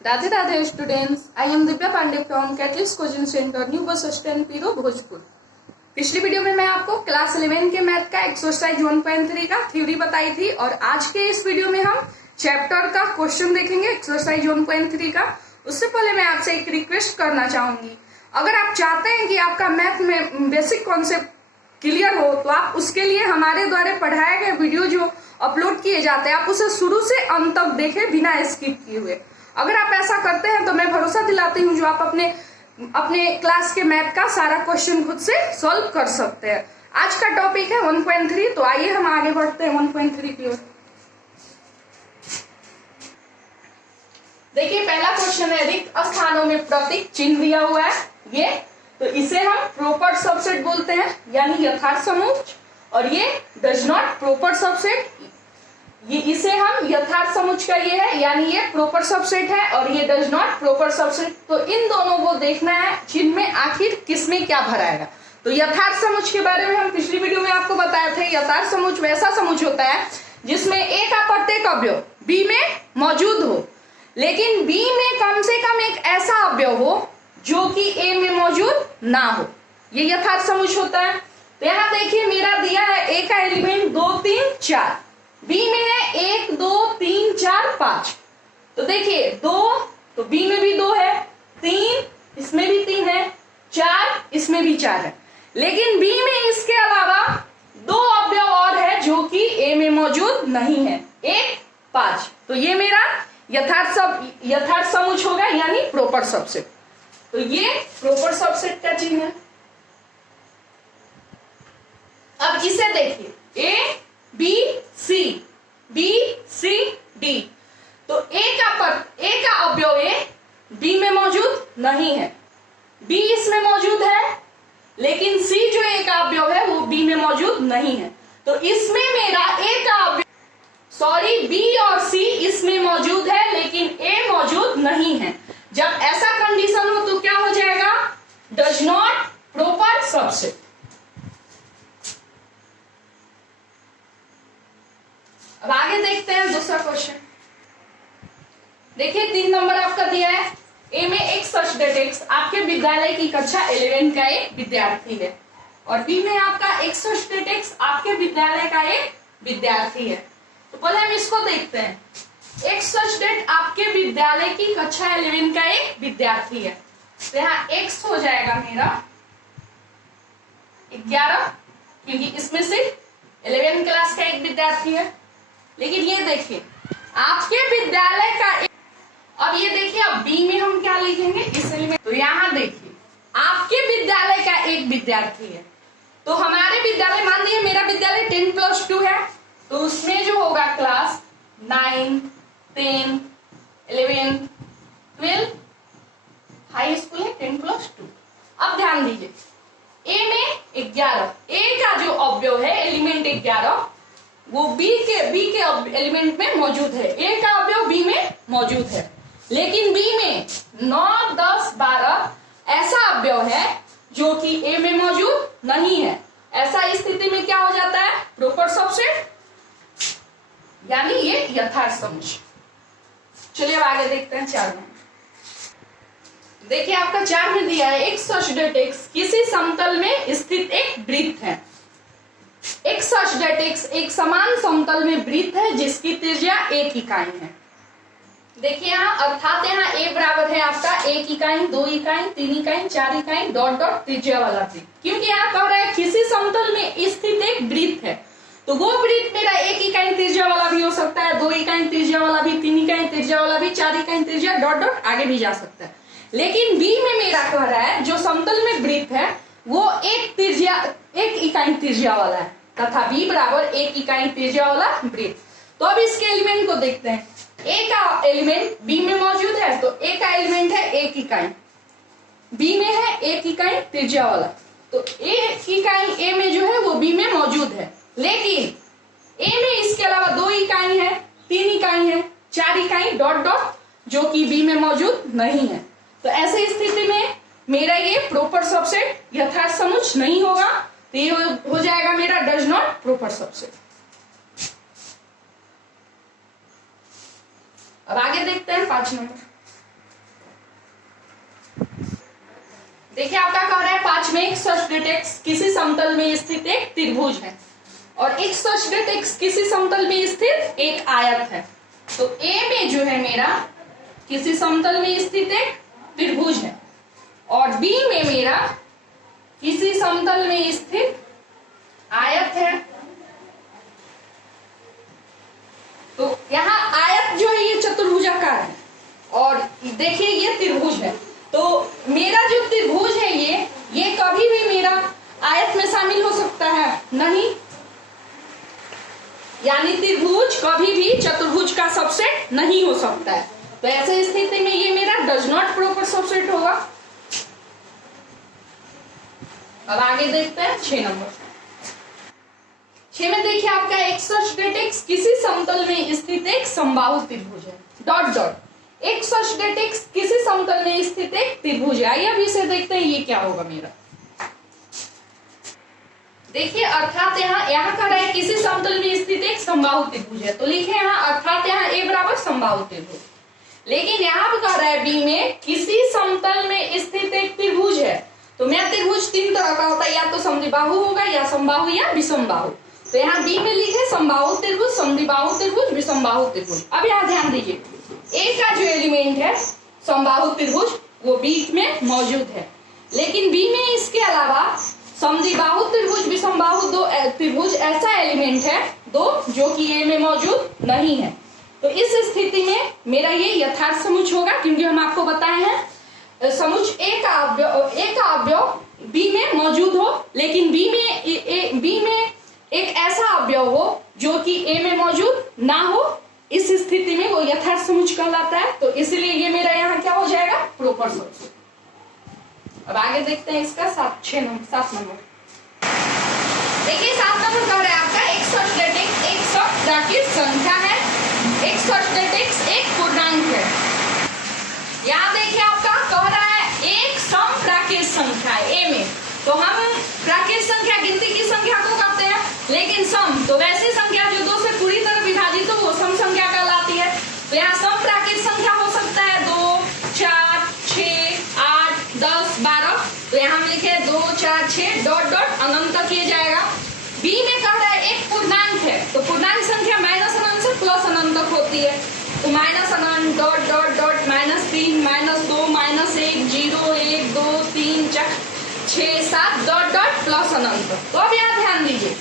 Radhe Radhe students, I am Divya Pandey from Catalyst coaching centre, new bus stand Piro, Bhojpur. पिछली video में मैं आपको क्लास 11 के मैथ का एक्सरसाइज 1.3 का थ्योरी बताई थी और आज के इस वीडियो में हम चैप्टर का क्वेश्चन देखेंगे एक्सरसाइज 1.3 का। उससे पहले मैं आपसे एक रिक्वेस्ट करना चाहूंगी, अगर आप चाहते हैं कि आपका मैथ में बेसिक कॉन्सेप्ट क्लियर हो तो आप उसके लिए हमारे द्वारा पढ़ाए गए वीडियो जो अपलोड किए जाते हैं आप उसे शुरू से अंत तक देखें बिना स्किप किए हुए। अगर आप ऐसा करते हैं तो मैं भरोसा दिलाती हूँ जो आप अपने क्लास के मैथ का सारा क्वेश्चन खुद से सॉल्व कर सकते हैं। आज का टॉपिक है 1.3, तो आइए हम आगे बढ़ते हैं 1.3 की ओर। देखिए पहला क्वेश्चन है, रिक्त स्थानों में प्रतीक चिन्ह दिया हुआ है ये, तो इसे हम प्रॉपर सबसेट बोलते हैं यानी यथार्थ समुच्चय, और ये डज नॉट प्रॉपर सबसेट, ये इसे हम यथार्थ समुच्चय का ये है यानी ये प्रॉपर सबसेट है, और ये डज नॉट प्रॉपर सबसेट। तो इन दोनों को देखना है चिन्ह में आखिर किसमें क्या भराएगा। तो यथार्थ समुच्चय के बारे में हम पिछली वीडियो में आपको बताए थे। यथार्थ समुच्चय वैसा समुच्चय होता है जिसमें ए का प्रत्येक अवयव बी में मौजूद हो, लेकिन बी में कम से कम एक ऐसा अवयव हो जो कि ए में मौजूद ना हो, ये यथार्थ समुच्चय होता है। तो यहाँ देखिए मेरा दिया है ए का एलिमेंट 2 3 4, बी में है 1 2 3 4 5। तो देखिए 2 तो बी में भी 2 है, 3 इसमें भी 3 है, 4 इसमें भी 4 है, लेकिन बी में इसके अलावा 2 अवयव और है जो कि ए में मौजूद नहीं है, 1 5। तो ये मेरा यथार्थ समुच्चय होगा यानी प्रॉपर सबसेट। तो ये प्रॉपर सबसेट का चिन्ह है। अब इसे देखिए ए बी सी डी, तो ए का अवयव ए बी में मौजूद नहीं है, बी इसमें मौजूद है, लेकिन सी जो ए का अवयव है वो बी में मौजूद नहीं है। तो इसमें मेरा ए का अवयव बी और सी इसमें मौजूद है लेकिन ए मौजूद नहीं है। जब ऐसा कंडीशन हो तो क्या हो जाएगा, डज नॉट प्रॉपर सबसेट। अब आगे देखते हैं दूसरा क्वेश्चन। देखिए 3 नंबर आपका दिया है, ए में एक सच डेट एक्स आपके विद्यालय की कक्षा 11 का एक विद्यार्थी है, और बी में आपका एक सच डेट एक्स आपके विद्यालय का एक विद्यार्थी है। तो पहले हम इसको देखते हैं, एक सच डेट आपके विद्यालय की कक्षा 11 का एक विद्यार्थी है, तो यहाँ एक्स हो जाएगा मेरा 11, क्योंकि इसमें से 11 क्लास का एक विद्यार्थी है। लेकिन ये देखिए आपके विद्यालय का अब ये देखिए अब बी में हम क्या लिखेंगे इस एलिमेंट, तो यहाँ देखिए आपके विद्यालय का एक विद्यार्थी है, तो हमारे विद्यालय मान लीजिए मेरा विद्यालय 10+2 है, तो उसमें जो होगा क्लास 9 10 11 12 हाई स्कूल है 10+2। अब ध्यान दीजिए ए में 11, ए का जो अवयव है एलिमेंट 11 वो बी के एलिमेंट में मौजूद है, ए का अवयव बी में मौजूद है, लेकिन बी में 9 10 12 ऐसा अवयव है जो कि ए में मौजूद नहीं है। ऐसा स्थिति में क्या हो जाता है, प्रॉपर सबसेट यानी ये यथार्थ समुच्चय। चलिए अब आगे देखते हैं 4 में। देखिए आपका 4 में दिया है, एक सच डेट एक्स किसी समतल में स्थित एक वृत्त है। एक सच डेट एक्स एक समान समतल में वृत्त है जिसकी त्रिज्या 1 इकाई है। देखिए यहाँ अर्थात यहाँ ए बराबर है आपका 1 इकाई 2 इकाई 3 इकाई 4 इकाई डॉट डॉट त्रिज्या वाला वृत्त, क्योंकि यहाँ कह रहा है किसी समतल में स्थित एक वृत्त है, तो वो वृत्त मेरा 1 इकाई त्रिज्या वाला भी हो सकता है, 2 इकाई त्रिज्या वाला भी, 3 इकाई त्रिज्या वाला भी, 4 इकाई त्रिज्या डॉट डॉट आगे भी जा सकता है। लेकिन बी में मेरा कह रहा है जो समतल में वृत्त है वो 1 इकाई त्रिज्या वाला है, तथा बी बराबर 1 इकाई त्रिज्या वाला वृत्त। तो अब इसके एलिमेंट को देखते हैं, ए का एलिमेंट बी में मौजूद है, तो ए का एलिमेंट है 1 इकाई, बी में है 1 इकाई त्रिज्या वाला, तो 1 इकाई ए में जो है वो बी में मौजूद है, लेकिन ए में इसके अलावा 2 इकाई है 3 इकाई है 4 इकाई डॉट डॉट जो कि बी में मौजूद नहीं है। तो ऐसे स्थिति में मेरा ये प्रॉपर सबसेट यथार्थ समुच्चय नहीं होगा, तो ये हो जाएगा मेरा डज नॉट प्रॉपर सबसेट। अब आगे देखते हैं 5 नंबर। देखिए आपका कह रहा है 5 में एक सचडेट एक्स किसी समतल में स्थित एक त्रिभुज है और एक सचडेट एक्स किसी समतल में स्थित एक आयत है। तो ए में जो है मेरा किसी समतल में स्थित एक त्रिभुज है और बी में मेरा किसी समतल में स्थित आयत है। तो यहाँ आयत जो है ये चतुर्भुजाकार है और देखिए ये त्रिभुज है। तो मेरा जो त्रिभुज है ये कभी भी मेरा आयत में शामिल हो सकता है नहीं, यानी त्रिभुज कभी भी चतुर्भुज का सबसेट नहीं हो सकता है। तो ऐसे स्थिति में ये मेरा डज नॉट प्रॉपर सबसेट होगा। अब आगे देखते हैं 6 नंबर। 6 में देखिए आपका एक सचडेट एक्स किसी समतल में स्थित एक समबाहु त्रिभुज है डॉट डॉट एक सचडेट एक्स किसी समतल में स्थित एक त्रिभुज है। आइए अब इसे देखते हैं ये क्या होगा मेरा। देखिए अर्थात यहाँ कर रहा है किसी समतल में स्थित एक समबाहु त्रिभुज है, तो लिखे यहाँ अर्थात यहाँ ए बराबर समबाहु त्रिभुज। लेकिन यहाँ पर कह रहा है बी में किसी समतल में स्थित एक त्रिभुज है। तो मेरा त्रिभुज 3 तरह का होता है, या तो समद्विबाहु होगा या समबाहु या विषमबाहु। तो यहाँ बी में लिखे समबाहु त्रिभुज, समद्विबाहु त्रिभुज, विषमबाहु त्रिभुज। अब यहाँ ध्यान दीजिए ए का जो एलिमेंट है समबाहु त्रिभुज वो बी में मौजूद है, लेकिन बी में इसके अलावा समद्विबाहु त्रिभुज, विषमबाहु दो त्रिभुज ऐसा एलिमेंट है दो जो कि ए में मौजूद नहीं है। तो इस स्थिति में मेरा ये यथार्थ समुच्चय होगा, क्योंकि हम आपको बताए हैं समुच्चय ए का अवयव बी में मौजूद हो, लेकिन बी में एक ऐसा अवयव हो जो कि ए में मौजूद ना हो। इस स्थिति में वो यथार्थ समुच्चय कहलाता है। तो इसलिए ये मेरा यहाँ क्या हो जाएगा प्रॉपर समुच्चय। अब आगे देखते हैं इसका 7 नंबर। देखिए 7 नंबर कह रहा है आपका एक सचडेट एक्स एक सप्राकृत संख्या है, एक सचडेट एक्स एक पूर्णांक है। यहाँ देखिए आपका कह रहा है एक समप्राकृत संख्या है ए में। तो हम प्राकृत संख्या गिनती की संख्या को कहते हैं, लेकिन सम तो वैसी संख्या जो 2 से पूरी तरह विभाजित हो वो सम संख्या कहलाती है। तो यहाँ समप्राकृत संख्या हो सकता है 2, 4, 6, 8, 10, 12। तो यहाँ हम लिखे 2, 4, 6 डॉट डॉट अनंत तक किया जाएगा। बी में कह रहा है एक पूर्णांक है, तो पूर्णांक संख्या माइनस अनंत से प्लस अनंत तक होती है। तो माइनस अनंत dot dot dot -3, -2, -1, 0, 1, 2, 3, 4, 6, 7 dot dot plus अनंत। तो अब यहाँ ध्यान दीजिए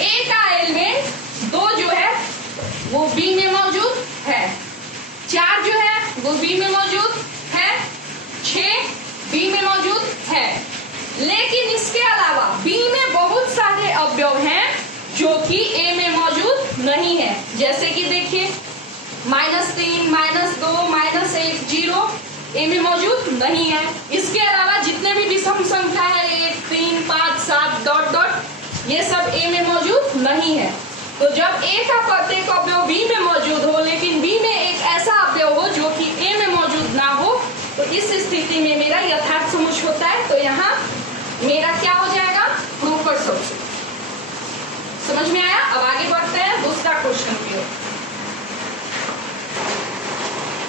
ए का एलिमेंट 2 जो है वो बी में मौजूद है, 4 जो है वो बी में मौजूद है, 6 बी में मौजूद है। लेकिन इसके अलावा बी में बहुत सारे अवयव हैं जो कि ए में मौजूद नहीं है। जैसे कि देखिए -3, -2, -1, 0 ए में मौजूद नहीं है। इसके अलावा जितने भी विषम संख्या है 1, 3, 5, 7 डॉट डॉट ये सब ए में मौजूद नहीं है। तो जब ए का प्रत्येक अवयव बी में मौजूद हो लेकिन बी में एक ऐसा अवयव हो जो कि ए में मौजूद ना हो, तो इस स्थिति में मेरा यथार्थ समुच्चय होता है। तो यहाँ मेरा क्या हो जाएगा प्रॉपर समुच्चय। समझ में आया? अब आगे बढ़ते हैं दूसरा क्वेश्चन की ओर।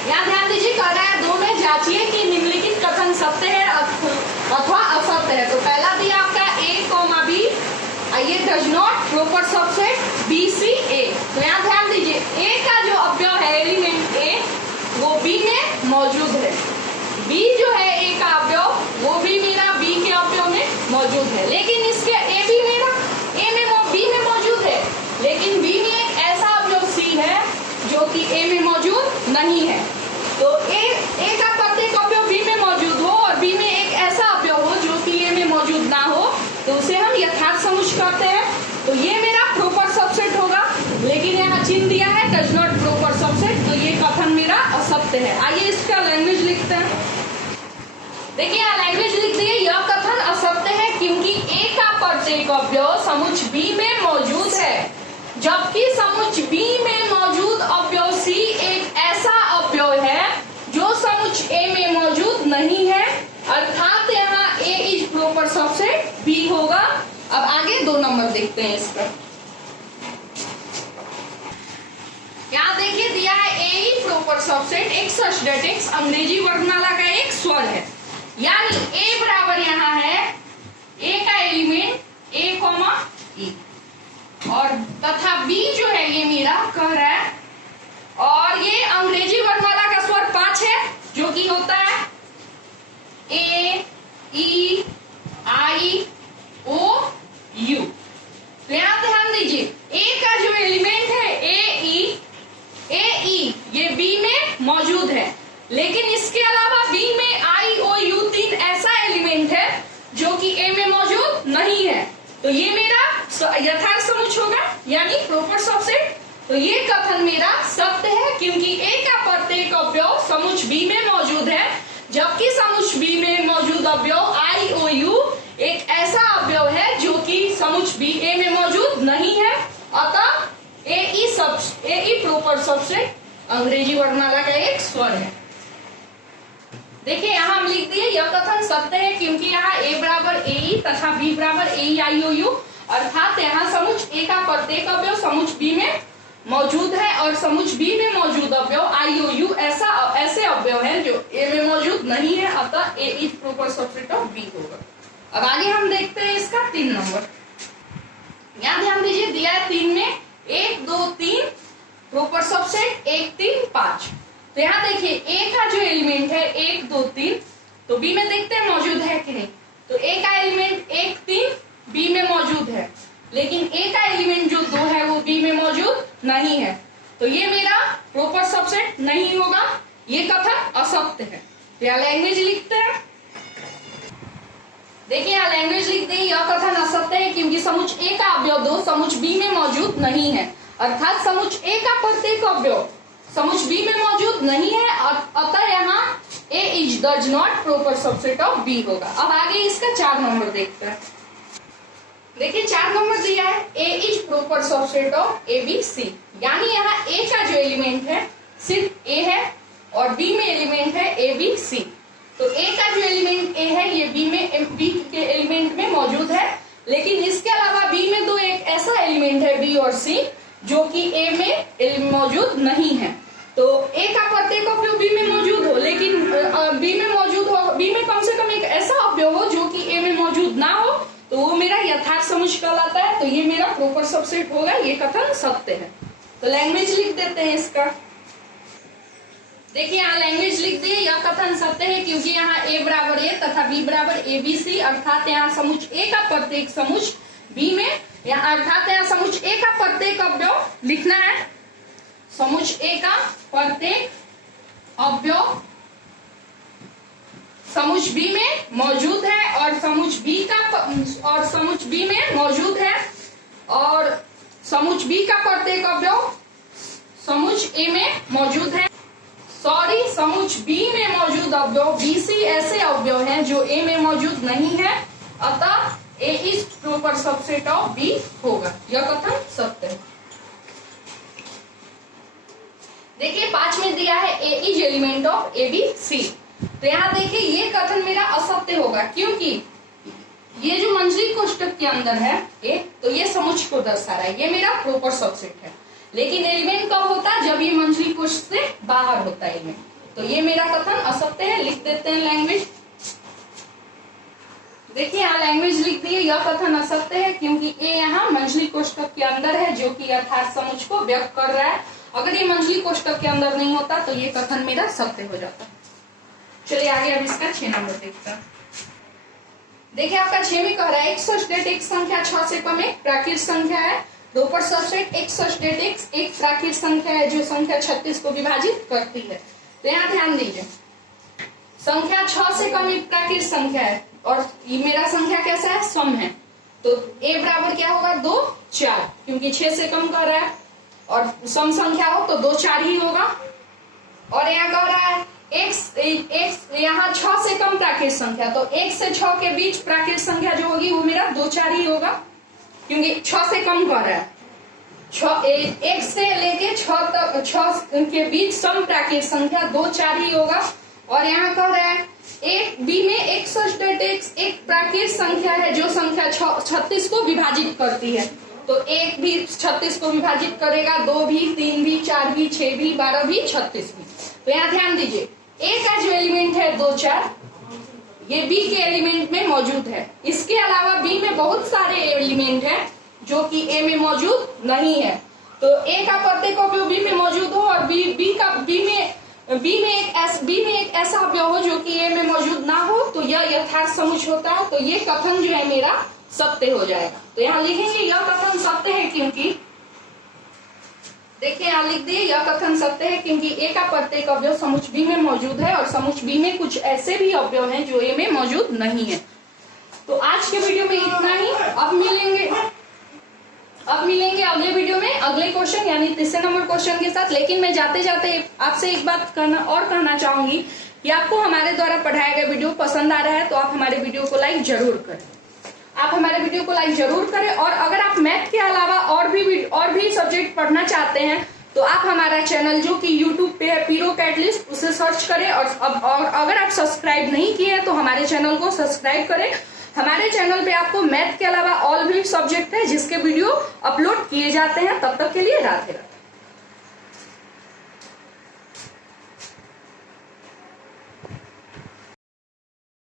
यहाँ ध्यान दीजिए कह रहा है 2 में जांचिए कि निम्नलिखित कथन सत्य है अथवा असत्य है। तो पहला दिया आपका a, b ये does not proper subset B C A. तो यहाँ ध्यान दीजिए ए का जो अवयव है एलिमेंट ए वो बी में मौजूद है, बी जो है ए का अवयव वो भी मेरा बी के अवयव में मौजूद है। लेकिन इसके ए भी मेरा बी में मौजूद है, लेकिन बी में एक ऐसा अवयव सी है जो कि ए में मौजूद नहीं है। तो ए का प्रत्येक अवयव बी में मौजूद हो और बी में एक ऐसा अवयव हो जो कि ए में मौजूद ना हो, तो उसे हम यथार्थ समुच्चय कहते हैं। तो ये मेरा प्रॉपर सबसेट होगा, लेकिन यहाँ चिन्ह दिया है डज नॉट प्रॉपर सबसेट, तो ये कथन मेरा असत्य है। आइए इसका लैंग्वेज लिखते हैं। देखिए यहाँ लैंग्वेज लिख दिए, यह कथन असत्य है क्योंकि ए का प्रत्येक अवयव समुच्चय बी में मौजूद है, जबकि समुच्चय बी में मौजूद अवयव सी एक ऐसा अवयव है जो समुच्चय ए में मौजूद नहीं है। अर्थात यहाँ A is proper subset B होगा। अब आगे 2 नंबर देखते हैं इसका। यहाँ देखिए दिया है ए प्रॉपर सबसेट एक सचडेट एक्स अंग्रेजी वर्णमाला का एक स्वर है। यानी ए बराबर यहाँ है ए का एलिमेंट ए कॉमा ए, और तथा बी जो है ये मेरा कह रहा है, और ये अंग्रेजी वर्णमाला का स्वर 5 है जो कि होता है ए ई आई ओ यू। तो यहां ध्यान दीजिए, ए का जो एलिमेंट है ए ई ये बी में मौजूद है, लेकिन इसके अलावा बी में आई ओ यू 3 ऐसा एलिमेंट है जो कि ए में मौजूद नहीं है। तो ये मेरा यथार्थ समुच्चय होगा, यानी प्रॉपर सबसेट। तो ये कथन मेरा सत्य है, क्योंकि ए का प्रत्येक अवयव समुच्चय बी में मौजूद है, जबकि समुच्चय बी में मौजूद अवयव आई ओ यू एक ऐसा अवयव है जो कि समुच्चय बी ए में मौजूद नहीं है। अतः ए ई प्रॉपर सबसेट अंग्रेजी वर्णमाला का एक स्वर है। देखिए यहाँ हम लिख दिए यह कथन सत्य है, क्योंकि यहाँ ए बराबर ए ई तथा बी बराबर ए ई आई ओ यू, अर्थात यहाँ समुच्चय ए का प्रत्येक अवयव समुच्चय बी में मौजूद है, और समुच्चय बी में मौजूद अवयव आई ओ यू ऐसे अवयव है जो ए में मौजूद नहीं है। अतः A is proper subset of B होगा। अब आगे हम देखते हैं इसका 3 नंबर। यहाँ ध्यान दीजिए, दिया है 3 में 1 2 3 प्रॉपर सबसेट 1 3 5। तो यहाँ देखिए ए का जो एलिमेंट है 1 2 3, तो बी में देखते हैं मौजूद है कि नहीं। तो ए का एलिमेंट 1 3 बी में मौजूद है, लेकिन ए का एलिमेंट जो 2 है वो बी में मौजूद नहीं है। तो ये मेरा प्रॉपर सबसेट नहीं होगा, ये कथन असत्य है। तो यहाँ लैंग्वेज लिखते हैं। देखिए यहाँ लैंग्वेज लिख दी, यह कथन असत्य है क्योंकि समुच्चय ए का अवयव 2 समुच्चय बी में मौजूद नहीं है, अर्थात समुच्चय ए का प्रत्येक अवयव समुच्चय बी में मौजूद नहीं है, अतः यहाँ A is does not proper subset of B होगा। अब आगे इसका 4 नंबर देखते हैं। देखिए 4 नंबर दिया है A is proper subset of A B C, यानी यहाँ ए का जो एलिमेंट है सिर्फ ए है और बी में एलिमेंट है ए बी सी। तो ए का जो एलिमेंट ए है ये बी के एलिमेंट में मौजूद है, लेकिन इसके अलावा बी में 2 एक ऐसा एलिमेंट है बी और सी जो कि ए में मौजूद नहीं है। तो ए का प्रत्येक अवयव बी में मौजूद हो, लेकिन बी में कम से कम एक ऐसा अवयव हो जो कि ए में मौजूद ना हो, तो वो मेरा यथार्थ समुच्चय कहलाता है। तो ये मेरा प्रॉपर सबसेट होगा, ये कथन सत्य है। तो लैंग्वेज लिख देते हैं इसका। देखिए यहाँ लैंग्वेज लिख दी, यह कथन सत्य है क्योंकि यहाँ ए बराबर ए तथा बी बराबर ए बी सी, अर्थात यहाँ समुच्चय ए का प्रत्येक समुच्चय बी में, अर्थात यहाँ समुच्चय ए का प्रत्येक अवयव लिखना है। समुच्चय ए का प्रत्येक अवयव समुच्चय बी में मौजूद है, और समुच्चय बी में मौजूद है, और समुच्चय बी का प्रत्येक अवयव समुच्चय ए में मौजूद है। समुच्चय बी में मौजूद अवयव बी सी ऐसे अवयव हैं जो ए में मौजूद नहीं है, अतः A is proper subset of B होगा। यह कथन सत्य है। देखिए 5 में दिया है A is element of A B C. तो यहाँ देखिए ये कथन मेरा असत्य होगा, क्योंकि ये जो मंजरी कोष्टक के अंदर है ए, तो ये समुच्चय को दर्शा रहा है, ये मेरा प्रॉपर सबसेट है। लेकिन एलिमेंट कब होता है, जब ये मंजरी कोष्टक से बाहर होता है एलिमेंट। तो ये मेरा कथन असत्य है। लिख देते हैं लैंग्वेज। देखिए यहाँ लैंग्वेज लिख दी है, यह कथन असत्य है क्योंकि ए यहाँ मंजरी कोष्टक के अंदर है जो कि यथार्थ समुच्चय को व्यक्त कर रहा है। अगर ये मंजरी कोष्टक के अंदर नहीं होता तो ये कथन मेरा सत्य हो जाता। चलिए आगे अब इसका 6 नंबर देखते हैं। देखिए आपका 6 में कह रहा है एक सब्सटेट एक संख्या 6 से कम एक प्राकृत संख्या है। प्रॉपर सबसेट एक सब्सटेट एक प्राकृत संख्या है जो संख्या 36 को विभाजित करती है। तो यहाँ ध्यान दीजिए, संख्या 6 से कम एक प्राकृत संख्या है, और ये मेरा संख्या कैसा है, सम है। तो ए बराबर क्या होगा, 2 4, क्योंकि 6 से कम कर रहा है, और सम संख्या हो तो 2 4 ही होगा। और यहाँ कह रहा है एक यहाँ 6 से कम प्राकृत संख्या, तो 1 से 6 के बीच प्राकृत संख्या जो होगी वो मेरा 2 4 ही होगा, क्योंकि 6 से कम कर रहा है। 1 से लेके 6 तक 6 के बीच सम प्राकृत संख्या 2 4 ही होगा। और यहाँ कह रहा है एक बी में एक सब्सटेट एक प्राकृत संख्या है जो संख्या 36 को विभाजित करती है। तो 1 भी 36 को विभाजित करेगा, 2 भी, 3 भी, 4 भी, 6 भी, 12 भी, 36 भी। तो यहाँ ध्यान दीजिए, ए का जो एलिमेंट है 2 4, ये बी के एलिमेंट में मौजूद है। इसके अलावा बी में बहुत सारे एलिमेंट हैं जो कि ए में मौजूद नहीं है। तो ए का प्रत्येक अवयव बी में मौजूद हो और बी में एक ऐसा अवयव हो जो कि ए में मौजूद ना हो, तो यह यथार्थ समुच्चय होता है। तो ये कथन जो है मेरा सत्य हो जाएगा। तो यहाँ लिखेंगे यह कथन सत्य है क्योंकि, देखिए यहाँ लिख दिए यह कथन सत्य है क्योंकि ए का प्रत्येक अवयव समुच्चय बी में मौजूद है और समुच्चय बी में कुछ ऐसे भी अवयव हैं जो ए में मौजूद नहीं है। तो आज के वीडियो में इतना ही। अब मिलेंगे अगले वीडियो में अगले क्वेश्चन यानी तीसरे नंबर क्वेश्चन के साथ। लेकिन मैं जाते जाते आपसे एक बात कहना चाहूंगी कि आपको हमारे द्वारा पढ़ाया गया वीडियो पसंद आ रहा है तो आप हमारे वीडियो को लाइक जरूर करें। और अगर आप मैथ के अलावा और भी सब्जेक्ट पढ़ना चाहते हैं तो आप हमारा चैनल जो कि यूट्यूब पे है पीरो कैटलिस्ट, उसे सर्च करें। और अगर आप सब्सक्राइब नहीं किए हैं तो हमारे चैनल को सब्सक्राइब करें। हमारे चैनल पे आपको मैथ के अलावा और भी सब्जेक्ट है जिसके वीडियो अपलोड किए जाते हैं। तब तक के लिए राधे राधे।